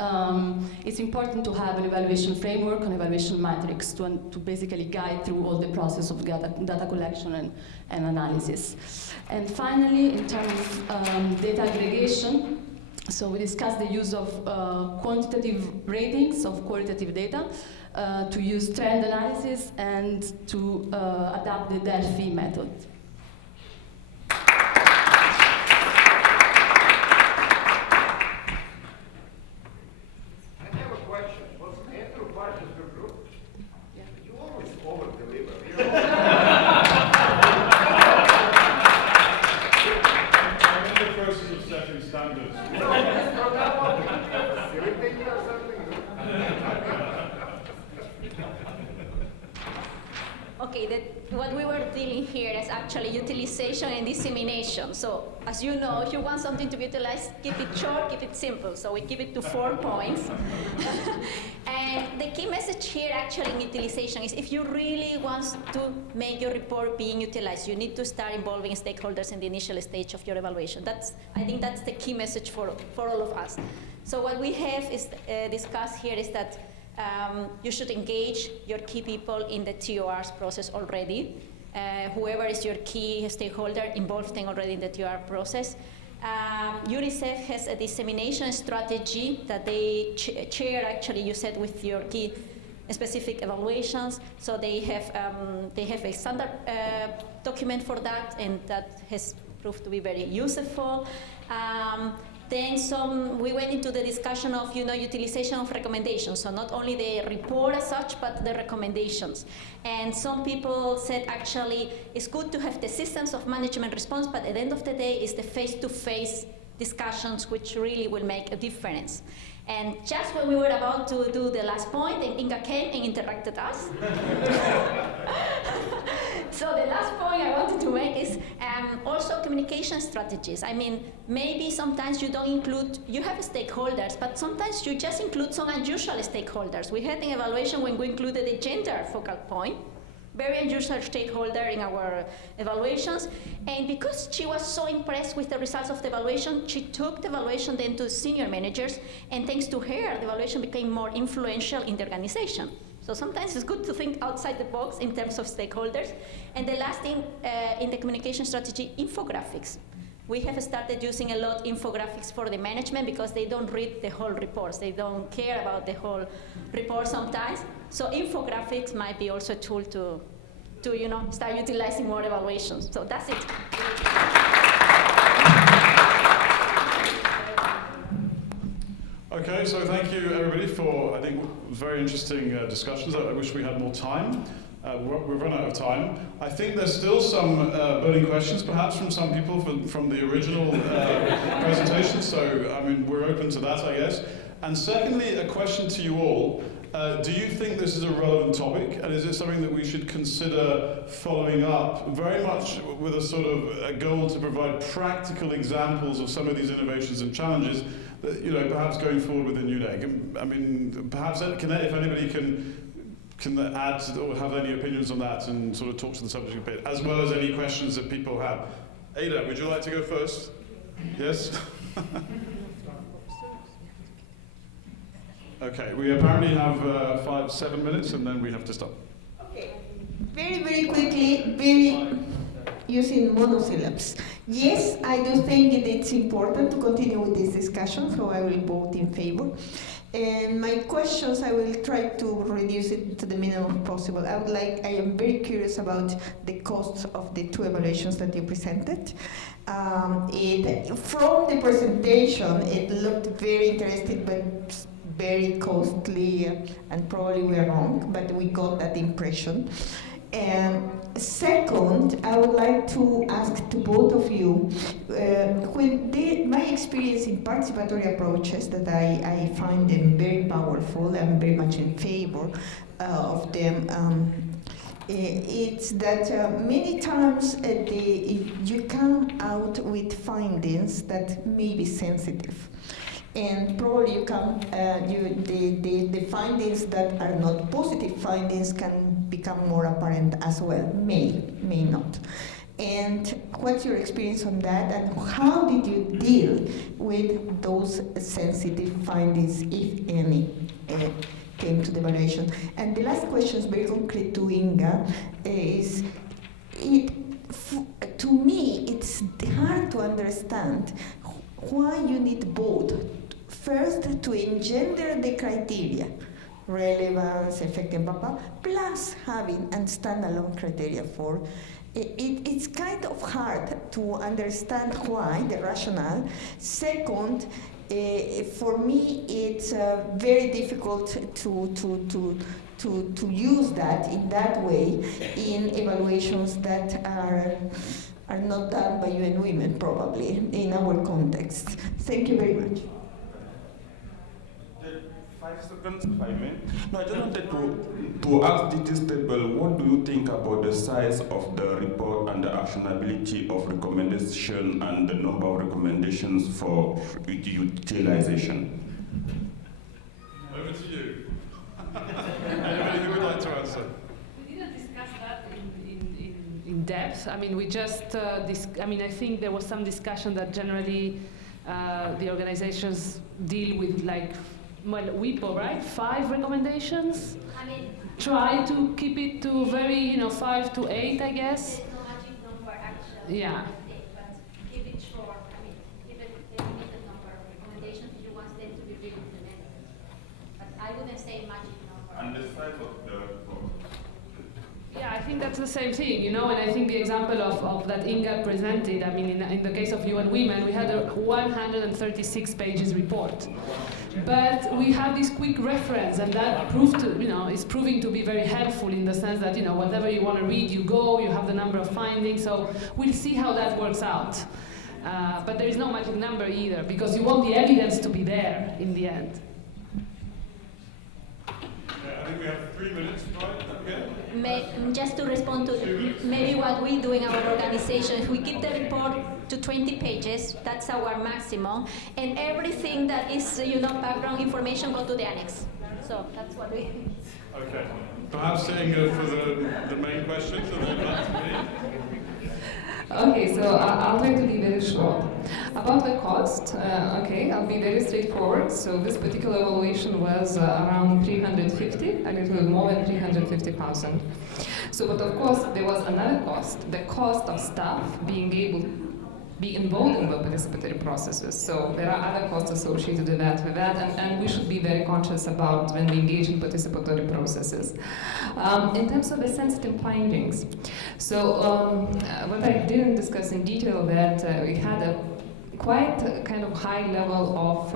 it's important to have an evaluation framework, an evaluation matrix to basically guide through all the process of data collection and analysis. And finally, in terms of data aggregation, so we discussed the use of quantitative ratings of qualitative data, to use trend analysis and to adapt the Delphi method. I have a question. Was Andrew part of your group? Yeah. You always over-deliver. I'm in the process of setting standards. From now on, facilitating or something? Okay, what we were dealing here is actually utilization and dissemination. So, as you know, if you want something to be utilized, keep it short, keep it simple. So we keep it to 4 points. And the key message here actually in utilization is if you really want to make your report being utilized, you need to start involving stakeholders in the initial stage of your evaluation. I think that's the key message for all of us. So what we have is discussed here is that you should engage your key people in the TOR's process already. Whoever is your key stakeholder, involve them already in the TOR process. UNICEF has a dissemination strategy that they share, actually, you said, with your key specific evaluations. So they have a standard document for that, and that has proved to be very useful. Then we went into the discussion of, utilization of recommendations. So not only the report as such, but the recommendations. And some people said, actually, it's good to have the systems of management response, but at the end of the day, it's the face-to-face discussions which really will make a difference. And just when we were about to do the last point, Inga came and interrupted us. So the last point I wanted to make is also communication strategies. Maybe sometimes you don't include, you have stakeholders, but sometimes you just include some unusual stakeholders. We had an evaluation when we included a gender focal point, very unusual stakeholder in our evaluations. And because she was so impressed with the results of the evaluation, she took the evaluation then to senior managers, and thanks to her, the evaluation became more influential in the organization. So sometimes it's good to think outside the box in terms of stakeholders. And the last thing in the communication strategy, infographics. We have started using a lot infographics for the management because they don't read the whole reports. They don't care about the whole report sometimes. So infographics might be also a tool to start utilizing more evaluations. So that's it. Okay, so thank you everybody for, I think, very interesting discussions. I wish we had more time. We've run out of time. I think there's still some burning questions, perhaps from some people from the original presentation. So, I mean, we're open to that, I guess. And secondly, a question to you all. Do you think this is a relevant topic? And is it something that we should consider following up, very much with a sort of a goal to provide practical examples of some of these innovations and challenges that, perhaps going forward within UNEG? I mean, perhaps if anybody can add or have any opinions on that and sort of talk to the subject a bit, as well as any questions that people have. Ada, would you like to go first? Yes? Okay, we apparently have 5-7 minutes and then we have to stop. Okay, very, very quickly, using monosyllables. Yes, I do think it's important to continue with this discussion, so I will vote in favor. And my questions, I will try to reduce it to the minimum possible. I am very curious about the costs of the 2 evaluations that you presented. From the presentation, it looked very interesting, but very costly, and probably we are wrong, but we got that impression. And second, I would like to ask to both of you, my experience in participatory approaches, that I find them very powerful, I'm very much in favor of them. It's that many times you come out with findings that may be sensitive. And probably you can, the findings that are not positive findings can become more apparent as well, may not. And what's your experience on that, and how did you deal with those sensitive findings, if any, came to the evaluation? And the last question is very concrete to Inga, to me, it's hard to understand why you need both. First, to engender the criteria, relevance, effect, and plus having a standalone criteria for. It's kind of hard to understand why, the rationale. Second, for me, it's very difficult to use that in that way in evaluations that are not done by UN Women, probably, in our context. Thank you very much. 5 seconds, if I may. No, I just wanted to ask this table, what do you think about the size of the report and the actionability of recommendation and the number of recommendations for utilization? Over to you. Anybody who would like to answer? We didn't discuss that in depth. I mean, we just, I think there was some discussion that generally the organizations deal with, like, well, WIPO, right? 5 recommendations? I mean, try to keep it to very, 5 to 8, I guess. There's no magic number actually. Yeah. But keep it short. I mean, keep it a limited number of recommendations if you want them to be really implemented. But I wouldn't say magic number. And the size of the report? Yeah, I think that's the same thing, and I think the example of that Inga presented, I mean, in the case of UN Women, we had a 136 pages report. But we have this quick reference, and that is proving to be very helpful in the sense that, whatever you want to read, you go, you have the number of findings, so we'll see how that works out. But there is no magic number either, because you want the evidence to be there in the end. I think we have 3 minutes, right? Okay. Just to respond to maybe what we do in our organization, if we keep the report to 20 pages, that's our maximum, and everything that is, background information go to the annex. So that's what we. Okay. Perhaps Inga for the main questions, and then back to me. Okay, so I'll try to be very short. About the cost, okay, I'll be very straightforward. So this particular evaluation was around 350, a little bit more than 350,000. So, but of course, there was another cost, the cost of staff being able to be involved in the participatory processes. So there are other costs associated with that, and we should be very conscious about when we engage in participatory processes. In terms of the sensitive findings, so what I didn't discuss in detail that we had a quite kind of high level of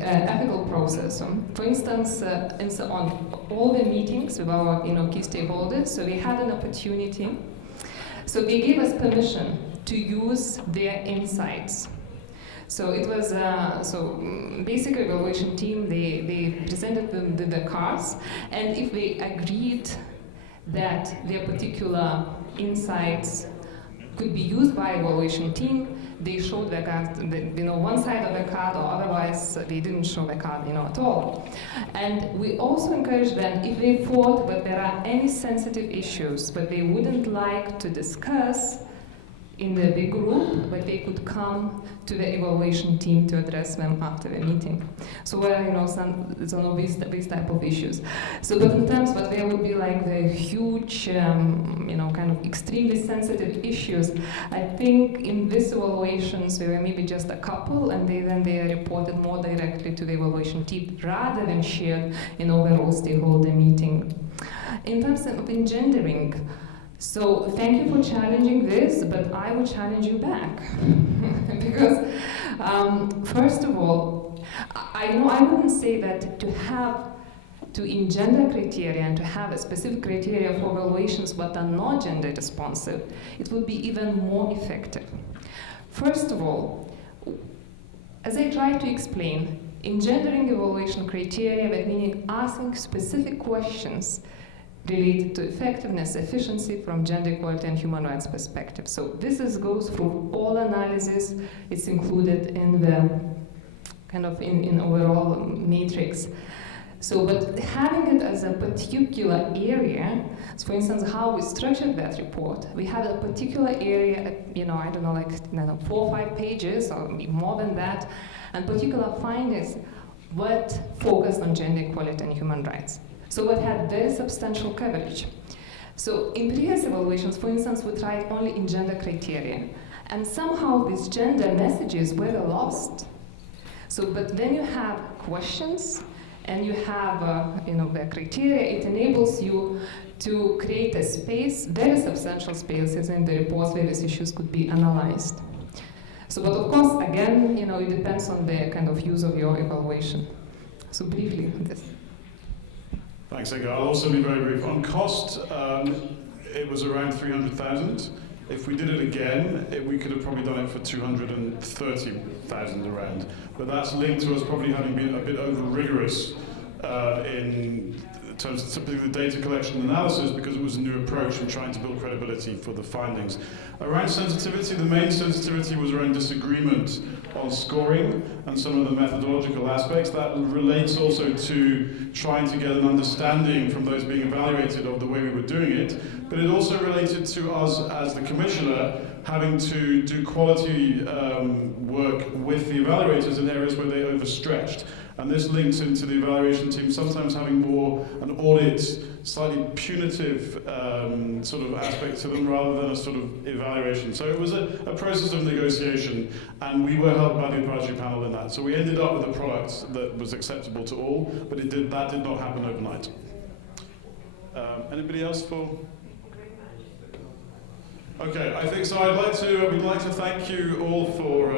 ethical process. For instance, on all the meetings with our key stakeholders, so we had an opportunity. So they gave us permission to use their insights. So it was basically evaluation team. They presented them with the cards, and if they agreed that their particular insights could be used by evaluation team, they showed the card, one side of the card, or otherwise they didn't show the card, at all. And we also encourage them, if they thought that there are any sensitive issues that they wouldn't like to discuss in the big group, but they could come to the evaluation team to address them after the meeting. So some of these type of issues. So, but in terms, but there would be like the huge, kind of extremely sensitive issues. I think in these evaluations there were maybe just a couple, and then they are reported more directly to the evaluation team rather than shared in overall stakeholder meeting. In terms of engendering. So thank you for challenging this, but I will challenge you back. Because first of all, I wouldn't say that to engender criteria and to have a specific criteria for evaluations that are not gender responsive, it would be even more effective. First of all, as I tried to explain, engendering evaluation criteria, that meaning asking specific questions related to effectiveness, efficiency from gender equality and human rights perspective. So this goes through all analysis. It's included in the kind of in overall matrix. So, but having it as a particular area, so for instance, how we structured that report, we had a particular area, I don't know, 4 or 5 pages or more than that, and particular findings what focused on gender equality and human rights. So what had very substantial coverage. So in previous evaluations, for instance, we tried only in gender criteria, and somehow these gender messages were lost. So, but when you have questions and you have, the criteria, it enables you to create a space, very substantial spaces in the reports where these issues could be analyzed. So, but of course, again, it depends on the kind of use of your evaluation. So briefly on this. Thanks, Inga. I'll also be very brief. On cost, it was around 300,000. If we did it again, we could have probably done it for 230,000 around. But that's linked to us probably having been a bit over-rigorous in terms of typically the data collection and analysis, because it was a new approach in trying to build credibility for the findings. Around sensitivity, the main sensitivity was around disagreement on scoring and some of the methodological aspects. That relates also to trying to get an understanding from those being evaluated of the way we were doing it, but it also related to us as the commissioner having to do quality work with the evaluators in areas where they overstretched. And this links into the evaluation team sometimes having more an audit, slightly punitive sort of aspect to them rather than a sort of evaluation. So it was a process of negotiation, and we were helped by the advisory panel in that. So we ended up with a product that was acceptable to all, but that did not happen overnight. Anybody else for? Okay, I think so. We'd like to thank you all for